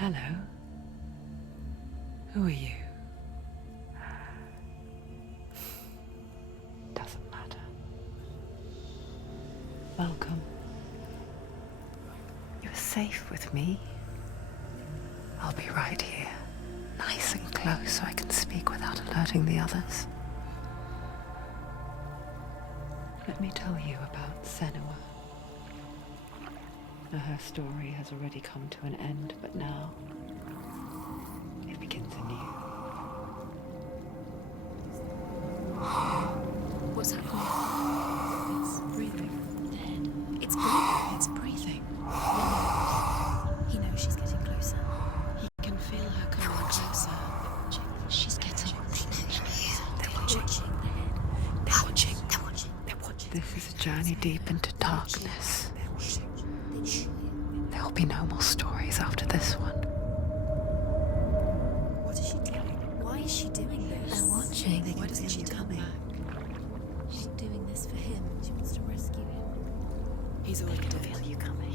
Hello. Who are you? Doesn't matter. Welcome. You're safe with me. I'll be right here, nice and close so I can speak without alerting the others. Let me tell you about Senua. Her story has already come to an end, but now it begins anew. What's happening? It's breathing. Dead. It's breathing. It's breathing. He knows she's getting closer. He can feel her coming closer. She's getting closer. They're watching. They're watching. They're watching. They're watching. This is a journey deep into darkness. There will be no more stories after this one. What is she doing? Why is she doing this? They're watching. Why doesn't she come back? She's doing this for him. She wants to rescue him. He's already dead. Feel you coming.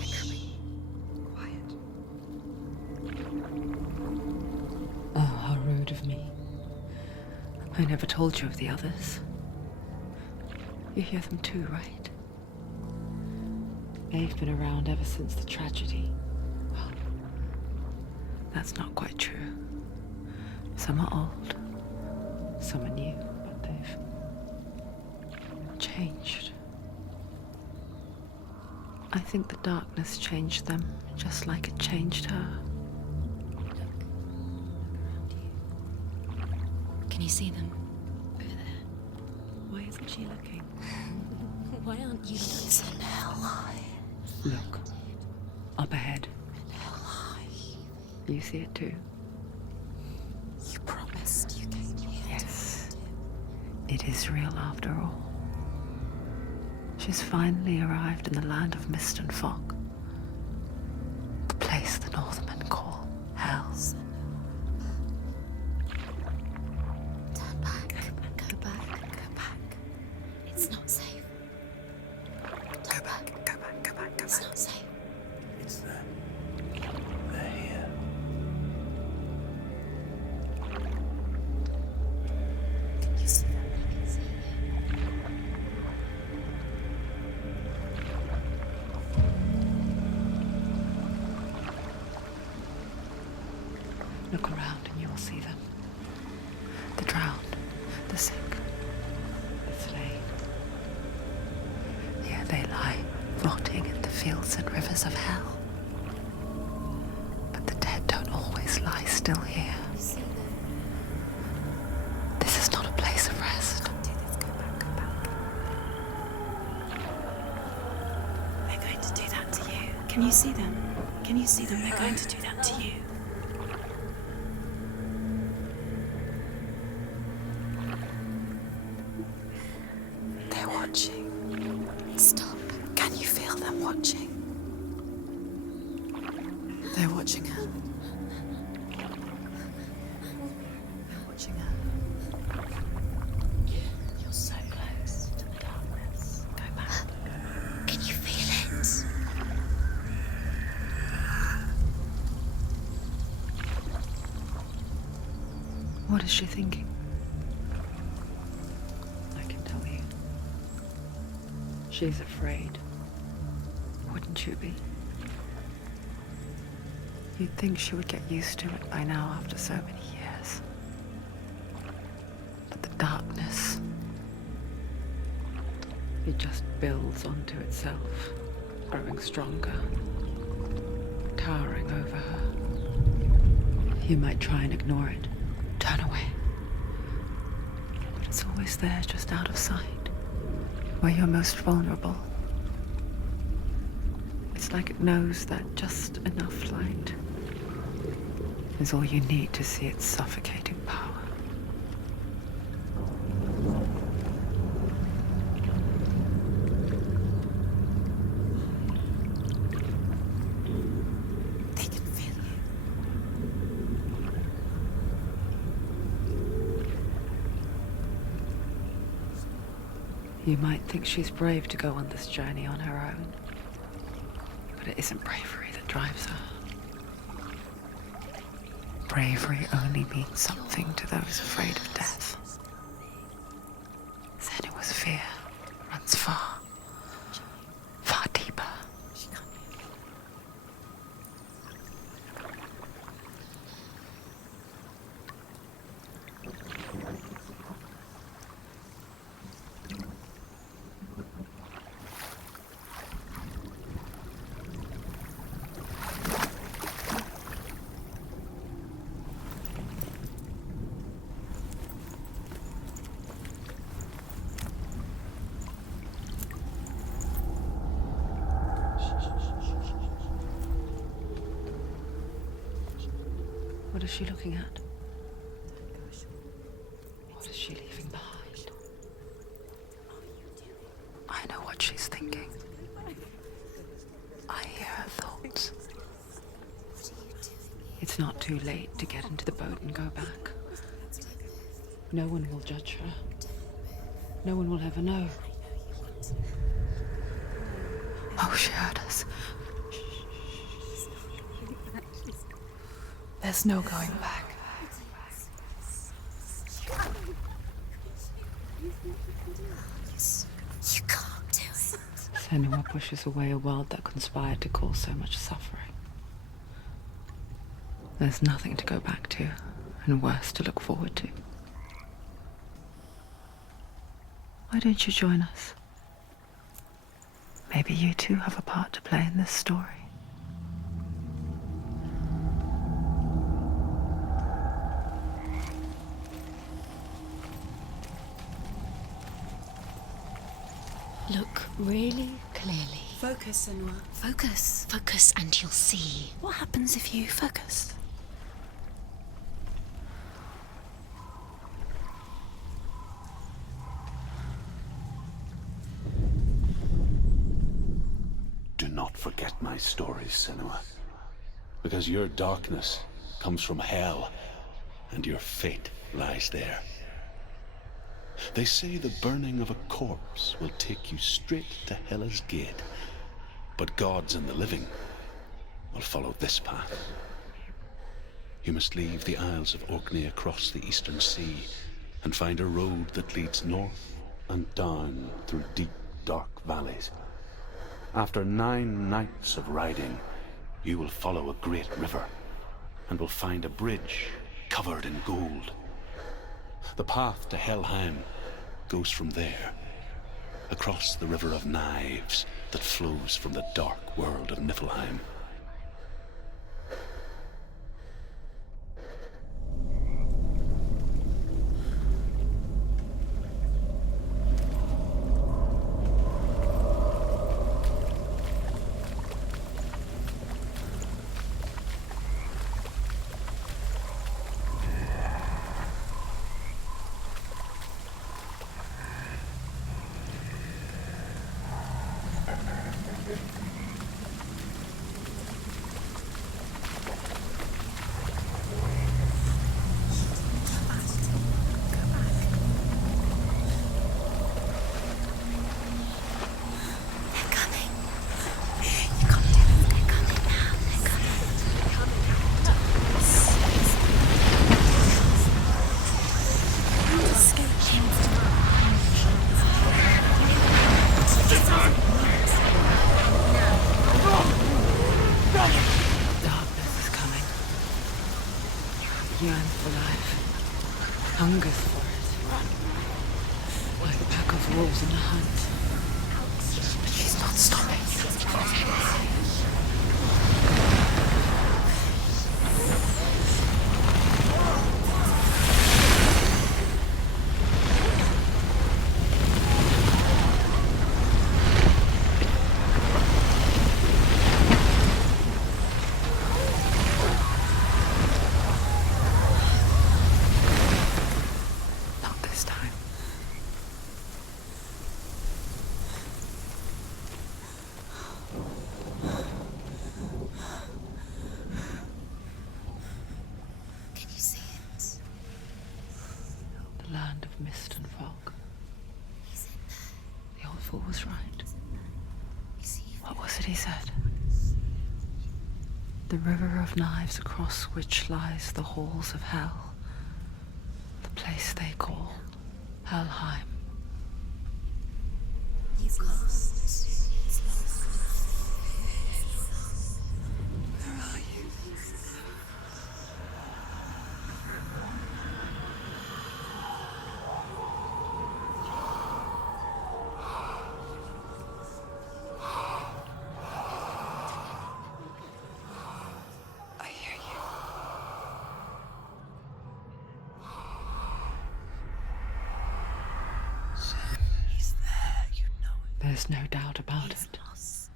Quiet. Oh, how rude of me. I never told you of the others. You hear them too, right? They've been around ever since the tragedy. Well, that's not quite true. Some are old, some are new, but they've changed. I think the darkness changed them, just like it changed her. Can you see them? Over there. Why isn't she looking? Why aren't you looking? It's in hell high. Look, up ahead. In hell high. You see it too? You promised you came here. Yes. It is real after all. She's finally arrived in the land of mist and fog. The place the Northmen call hell. Turn back. Go back. Go back. It's not safe. Go back. Go back. Go back. Go back. It's not safe. It's them. They're here. Can you see them? I can see you. Look around and you will see them. The drowned, the sick, the slain. Here they lie, rotting in the fields and rivers of hell. But the dead don't always lie still here. You see them? This is not a place of rest. Can't do this. Go back. Go back. They're going to do that to you. Can you see them? Can you see them? They're going to do that to you. They're watching. Stop. Can you feel them watching? They're watching her. They're watching her. You're so close to the darkness. Go back. Can you feel it? What is she thinking? I can tell you. She's afraid. Wouldn't you be? You'd think she would get used to it by now after so many years. But the darkness, it just builds onto itself, growing stronger, towering over her. You might try and ignore it, turn away. But it's always there, just out of sight, where you're most vulnerable. It's like it knows that just enough light is all you need to see its suffocating power. They can feel you. You might think she's brave to go on this journey on her own, but it isn't bravery that drives her. bravery only means something to those afraid of death. Senua's fear runs far, far deeper. What is she looking at? What is she leaving behind? I know what she's thinking. I hear her thoughts. It's not too late to get into the boat and go back. No one will judge her. No one will ever know. Oh, she heard us. There's no going back. You can't do it. Senua pushes away a world that conspired to cause so much suffering. There's nothing to go back to, and worse to look forward to. Why don't you join us? Maybe you too have a part to play in this story. Look really clearly. Focus, Senua. Focus. Focus and you'll see. What happens if you focus? Do not forget my stories, Senua. Because your darkness comes from hell, and your fate lies there. They say the burning of a corpse will take you straight to Hela's gate, but gods and the living will follow this path. You must leave the Isles of Orkney across the eastern sea and find a road that leads north and down through deep, dark valleys. After 9 nights of riding, you will follow a great river and will find a bridge covered in gold. The path to Helheim goes from there, across the river of knives that flows from the dark world of Niflheim. Yearns for life, hungers for it, like a pack of wolves in a hunt. But she's not stopping. Land of mist and fog. The old fool was right. What was it he said? The river of knives across which lies the halls of hell. The place they call Helheim. He's lost. He's lost. Where are you? I hear you. He's there, you know it. There's no doubt about He's it. lost.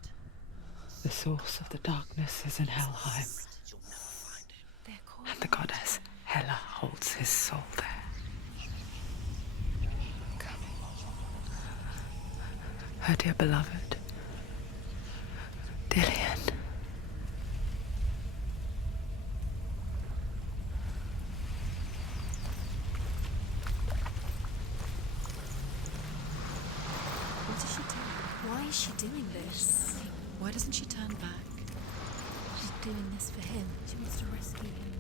The source of the darkness is in Helheim, They're calling and the goddess Hela holds his soul there. Her dear beloved, Dillian. What is she doing? Why is she doing this? Why doesn't she turn back? She's doing this for him. She wants to rescue him.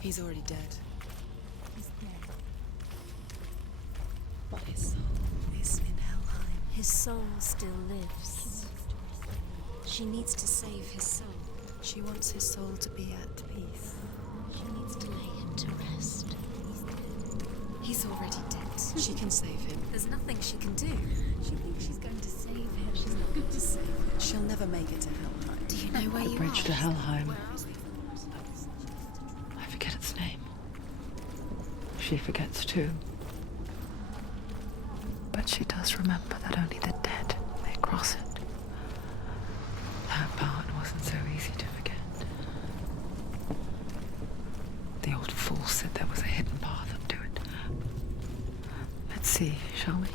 He's already dead. He's dead. But his soul is in Helheim. His soul still lives. She needs to save his soul. She wants his soul to be at peace. She needs to lay him to rest. He's dead. He's already dead. She can save him. There's nothing she can do. She thinks she's going to save him. She's not going to save him. She'll never make it to Helheim. Do you know where The you bridge are? to Helheim. Where are we? I forget its name. She forgets too. But she does remember that only the dead may cross it. Her part wasn't so easy to forget. The old fool said there was a hidden path up to it. Let's see, shall we?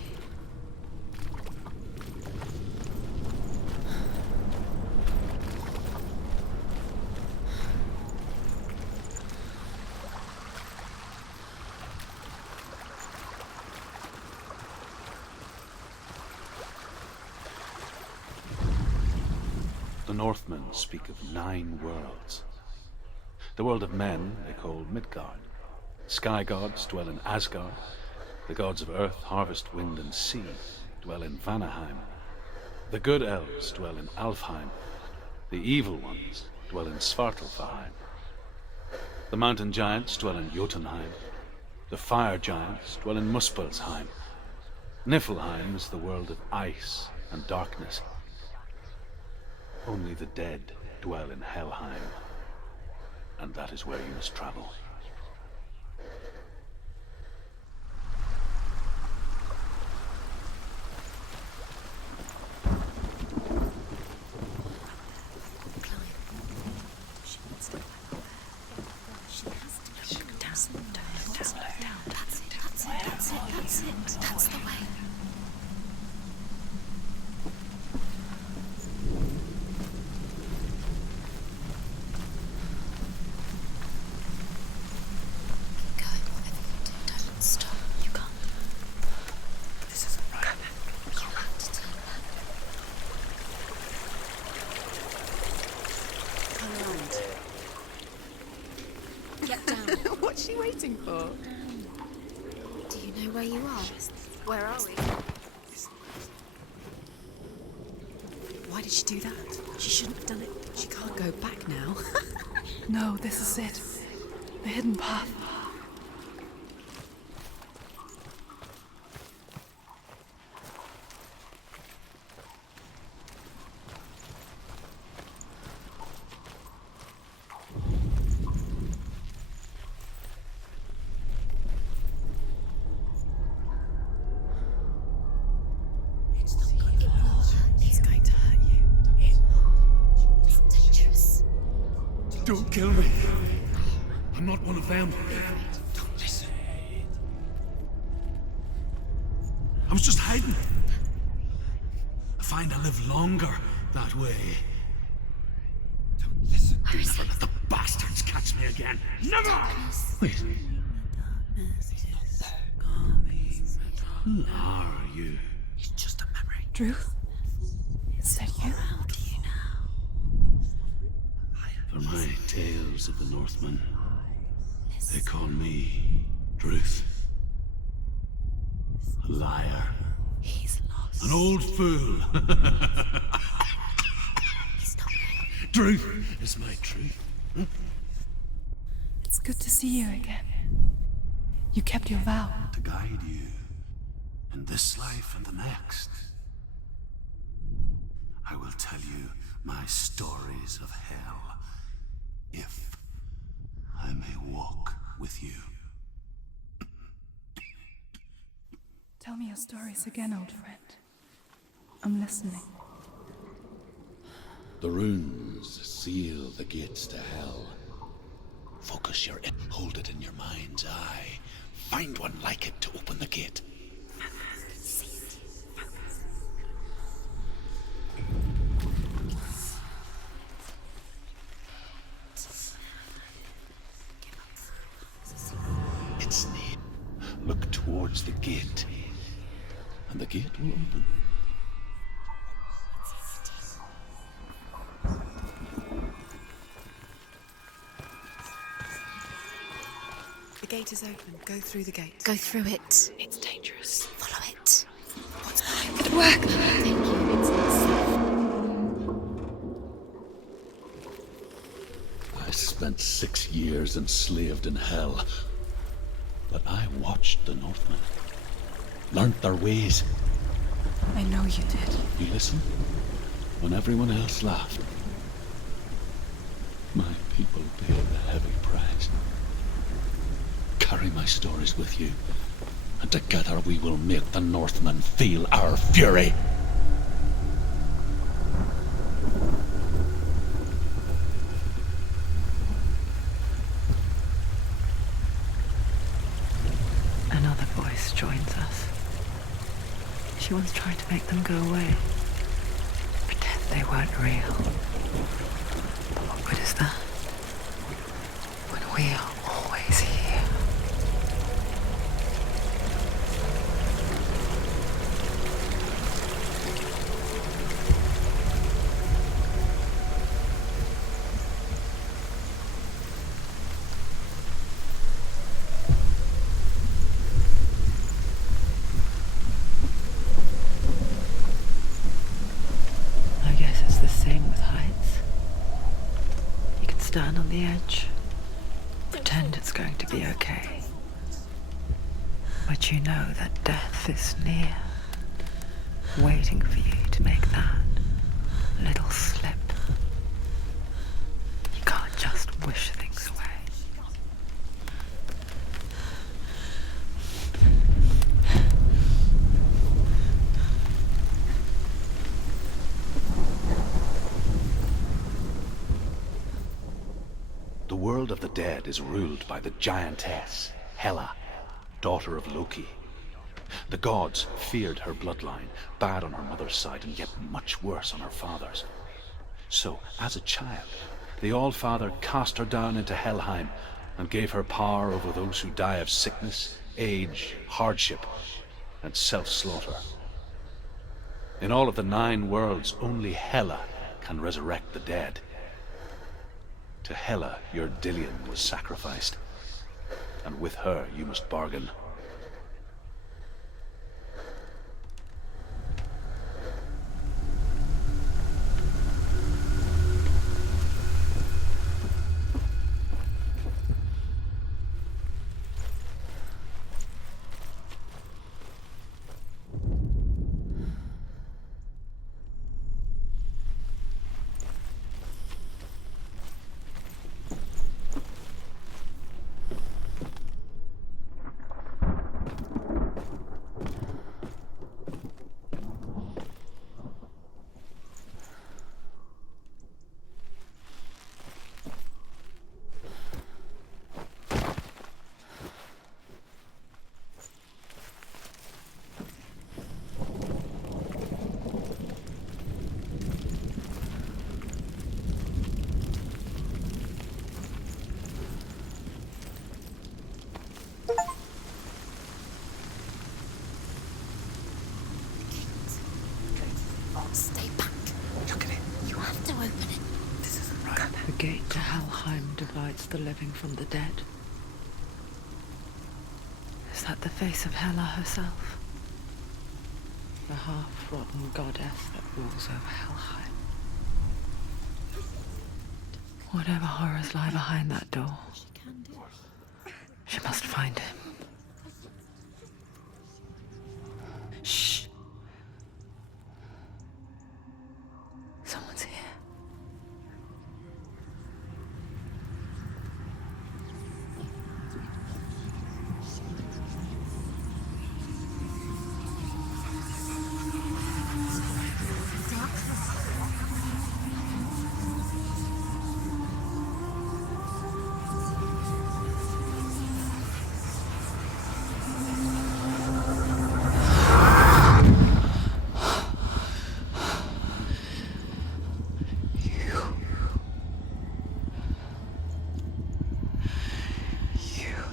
The Northmen speak of 9 worlds. The world of men they call Midgard. Sky gods dwell in Asgard. The gods of earth, harvest, wind, and sea dwell in Vanaheim. The good elves dwell in Alfheim. The evil ones dwell in Svartalfheim. The mountain giants dwell in Jotunheim. The fire giants dwell in Muspelheim. Niflheim is the world of ice and darkness. Only the dead dwell in Helheim, and that is where you must travel. She needs to go back. She has to go down. That's it. That's the way. Keep going, whatever you do, don't stop. You can't. This isn't right. You have to turn back. Turn around. Get down. What's she waiting for? Do you know where you are? Where are we? Why did she do that? She shouldn't have done it. She can't go back now. No, this is it. The hidden path. It's going to hurt you. It's dangerous. Don't kill me. I'm not one of them. Don't listen. I was just hiding. I find I live longer that way. Don't listen. Never let the bastards catch me again. Never! Wait, who are you? It's just a memory. Drew? Is that you? For of the Northmen. They call me Druth. A liar. He's lost. An old fool. He's not real. Druth is my truth. It's good to see you again. You kept your vow. To guide you in this life and the next. I will tell you my stories of hell, if I may walk with you. Tell me your stories again, old friend. I'm listening. The runes seal the gates to hell. Focus your hold it in your mind's eye. Find one like it to open the gate. It's near. Look towards the gate, and the gate will open. The gate is open. Go through the gate. Go through it. It's dangerous. Follow it. What's behind Good work. Thank you. It's not safe. I spent 6 years enslaved in hell, but I watched the Northmen, learnt their ways. I know you did. You listened when everyone else laughed. My people paid the heavy price. Carry my stories with you, and together we will make the Northmen feel our fury. Another voice joins us. She once tried to make them go away. Pretend they weren't real. But what good is that? When we are always here. I guess it's the same with heights. You can stand on the edge, pretend it's going to be okay. But you know that death is near, waiting for you to make that little slip. You can't just wish things away. The world of the dead is ruled by the giantess, Hela, daughter of Loki. The gods feared her bloodline, bad on her mother's side and yet much worse on her father's. So, as a child, the All-Father cast her down into Helheim and gave her power over those who die of sickness, age, hardship, and self-slaughter. In all of the 9 worlds, only Hela can resurrect the dead. To Hela, your Dillion was sacrificed, and with her you must bargain. Stay back. Look at it. You have to open it. This isn't The gate to Helheim divides the living from the dead. Is that the face of Hela herself? The half-rotten goddess that rules over Helheim. Whatever horrors lie behind that door, she must find him. Shh. Someone's here.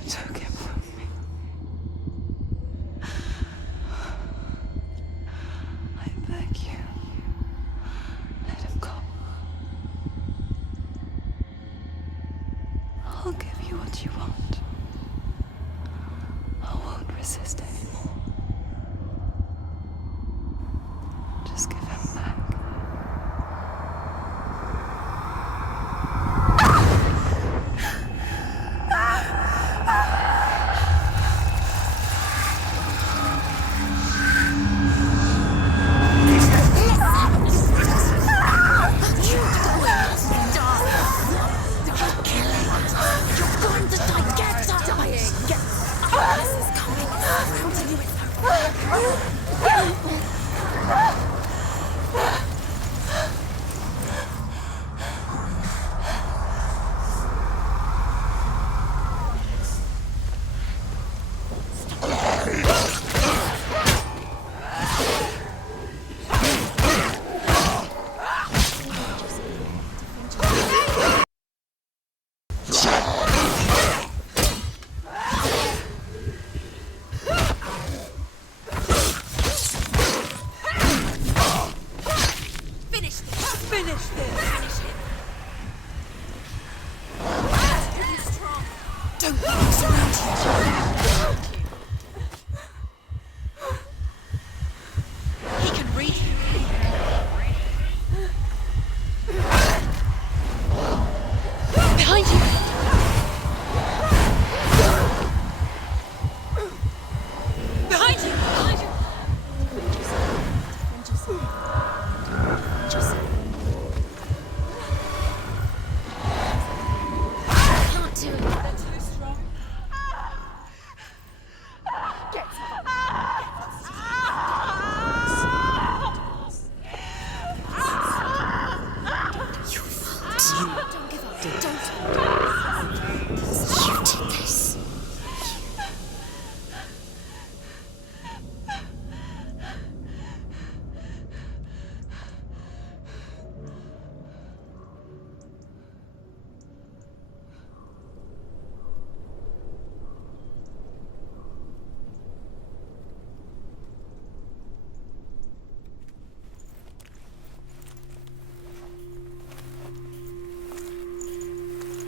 Took him from me. I beg you, let him go. I'll give you what you want. I won't resist anymore. Just give him back.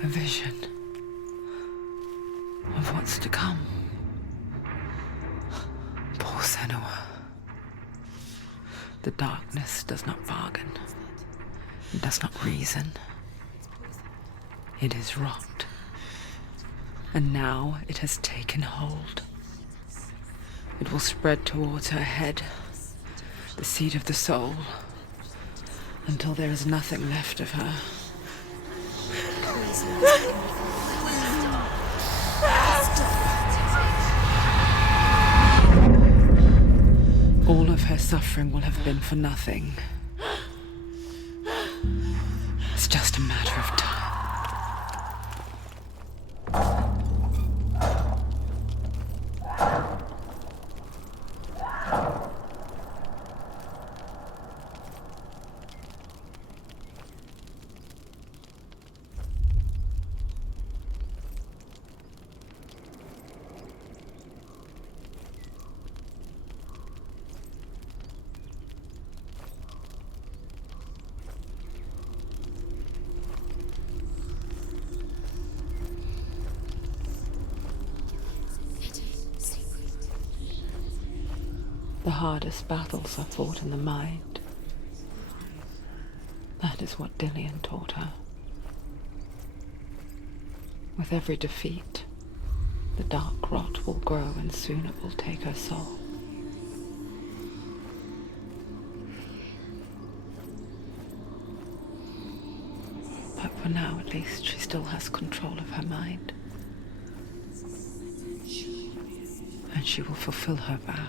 A vision of what's to come. Poor Senua. The darkness does not bargain. It does not reason. It is rot. And now it has taken hold. It will spread towards her head, the seat of the soul, until there is nothing left of her. All of her suffering will have been for nothing. It's just a matter of time. The hardest battles are fought in the mind. That is what Dillian taught her. With every defeat, the dark rot will grow and soon it will take her soul. But for now, at least, she still has control of her mind. And she will fulfill her vow,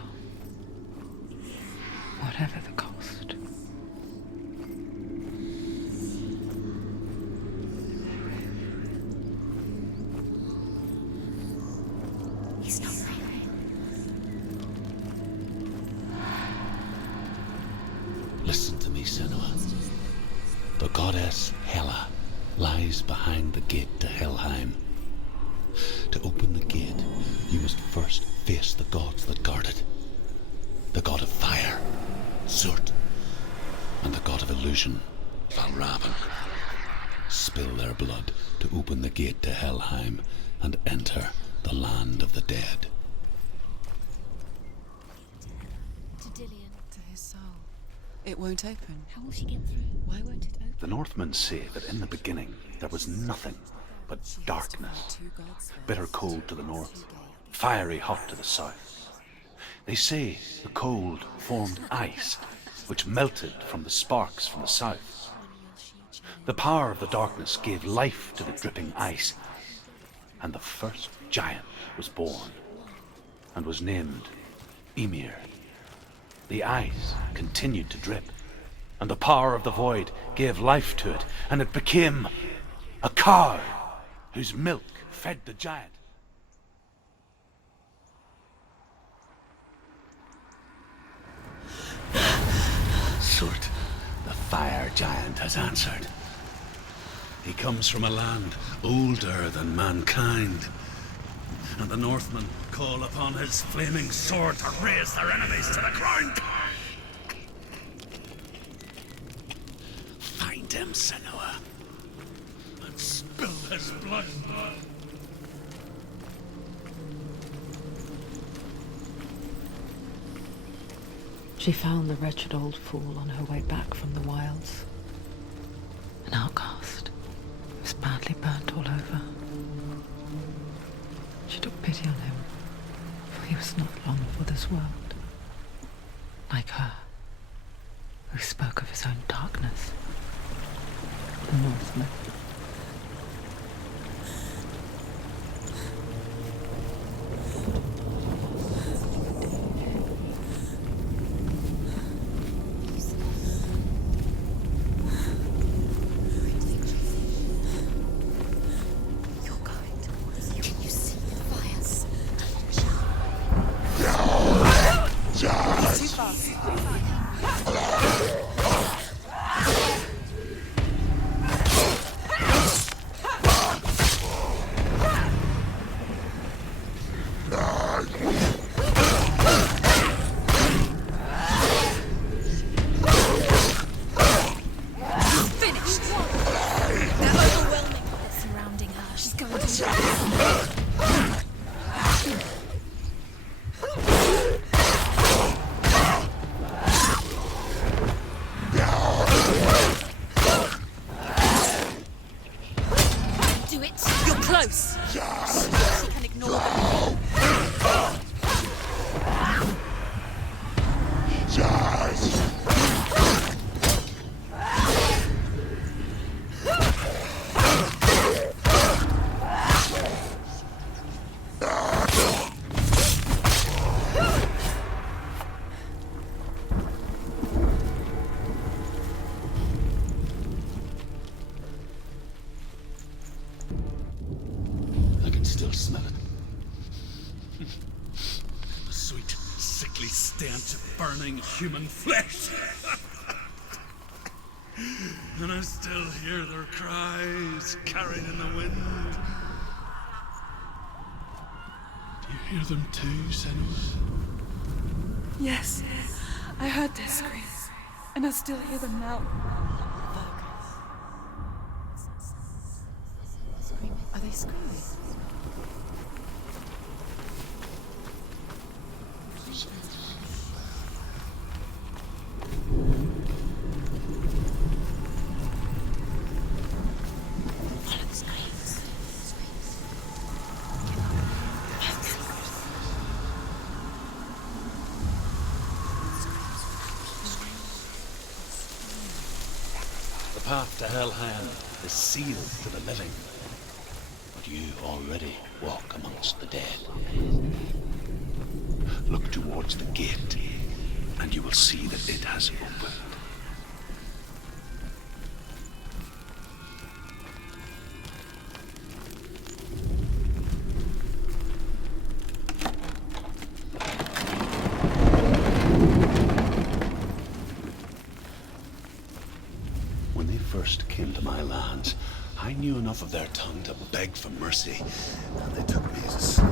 whatever the cost. He's not right. Listen to me, Senua. The goddess Hela lies behind the gate to Helheim. To open the gate, you must first face the gods that guard it. The god of fire, Surt, and the god of illusion, Valravan. Spill their blood to open the gate to Helheim and enter the land of the dead. To Dillian. To his soul. It won't open. How will she get through? Why won't it open? The Northmen say that in the beginning there was nothing but darkness. Bitter cold to the north, fiery hot to the south. They say the cold formed ice, which melted from the sparks from the south. The power of the darkness gave life to the dripping ice, and the first giant was born, and was named Ymir. The ice continued to drip, and the power of the void gave life to it, and it became a cow whose milk fed the giant. Surt, the fire giant, has answered. He comes from a land older than mankind, and the Northmen call upon his flaming sword to raise their enemies to the ground. Find him, Senua, and spill his blood. She found the wretched old fool on her way back from the wilds. An outcast. He was badly burnt all over. She took pity on him, for he was not long for this world. Like her, who spoke of his own darkness. The Northman. Still smell it. The sweet, sickly stench of burning human flesh. And I still hear their cries carried in the wind. Do you hear them too, Senua? Yes, I heard their screams, and I still hear them now. Are they screaming? path to Hellhand is sealed to the living, but you already walk amongst the dead. Look towards the gate, and you will see that it has opened. When they first came to my lands, I knew enough of their tongue to beg for mercy, and they took me as a slave.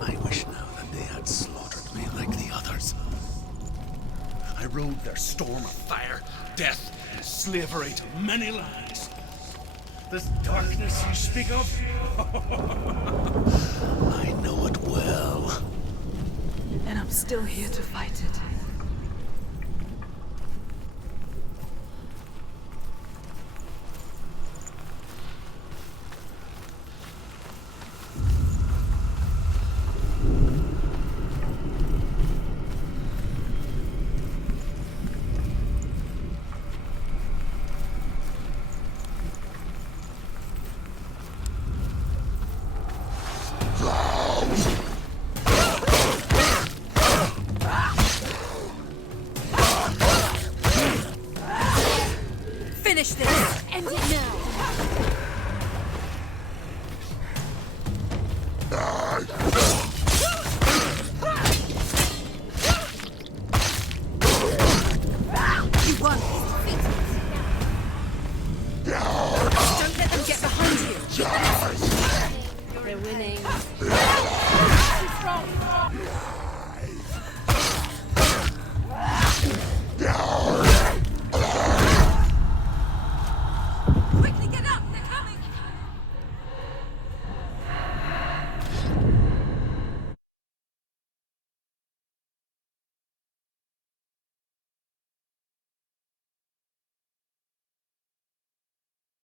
I wish now that they had slaughtered me like the others. I rode their storm of fire, death, and slavery to many lands. This darkness you speak of, I know it well. And I'm still here to fight it. Finish this! End it now! You won! Don't let them get behind you! They're winning. Too strong!